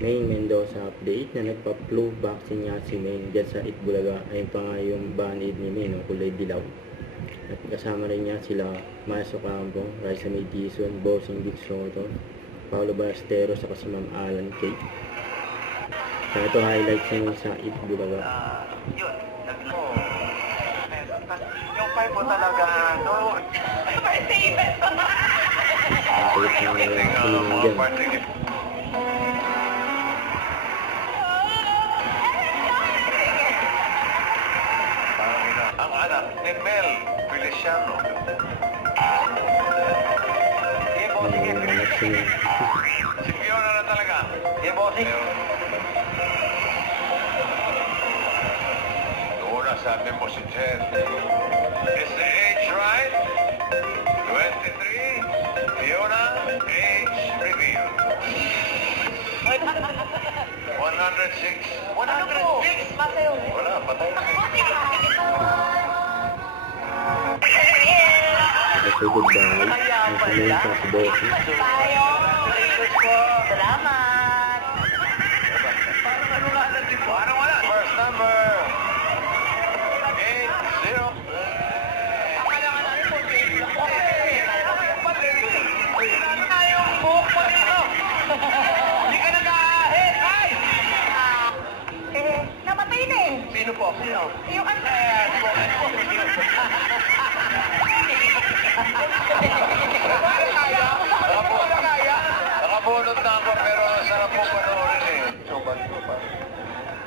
Maine Mendoza update na nagpa-flu vaccine nga si Maine dyan sa Itbulaga. Ayun pa nga yung banid ni Maine, no? Kulay dilaw. At kasama rin niya sila Maso Campo, Raisa May Dizon, Bossing Dick Soto, Paolo Ballestero, saka si Ma'am Alan Kate. So ito highlights niya sa Itbulaga. Yun, yung 5 po talaga, no? Ang kulit na hiningan dyan. Ang anak ni Mel Feliciano. Sige, Anak si Maine. si Fiona na talaga. Sige, bossing. Noon na sabi mo si Jen. Is the age right? 23. Fiona, age reveal. 106. 106? Wala, patay na. Say goodbye. Ang si Maine sa si Bossing. Salamat! Parang ano nga natin po? Parang wala. First number. 8-0. Hindi ka nag-ahit! Ay! Namatay na eh. Sino po? Sino? Yung ano? Nakabunot na ako pero sarap po panoorin eh. Sobat ko pa.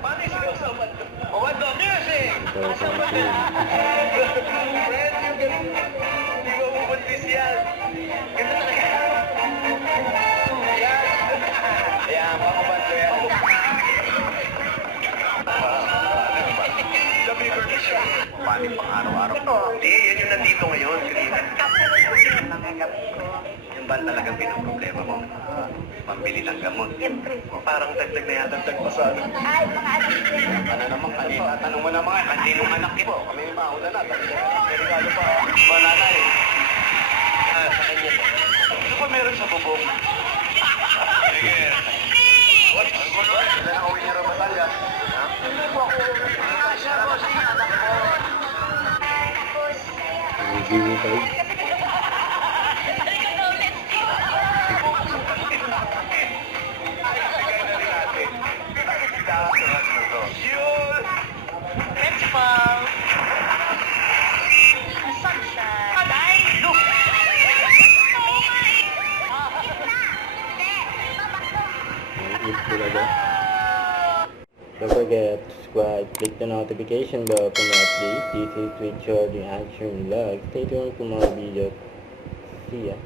Paano yung sinusobat ko? Obat ko, music! Ito sa si Maine. Friend, yung ganun. Hindi mo bubuntis yan. Ganun talaga. Yan. Ayan, pakubat ko yan. The bigger the shot. Paano pang araw-araw? Hindi, yan yung nandito ngayon. Yung ba talagang pinoproblema mo? Pambili ng gamot. Siyempre. Parang dagdag na yatagdag pa sa ano. Ay, mga anak ko. Ano naman kanina? Tanong mo naman, kaninong anak niyo? Kami yung mauna na. Regalo pa. Ba nanay? Sa kanya po. Ano ba meron sa bubong? Sige. What? Ang gulo. Sila na uwi niya rin Batangas. Ha? Hindi po ako. Siya po siya anak ko. Ang Jimmy Tide. Itbulaga. Don't forget to subscribe, click the notification bell for more updates. This is with Jordan Action Vlog. Stay tuned for more videos. See ya.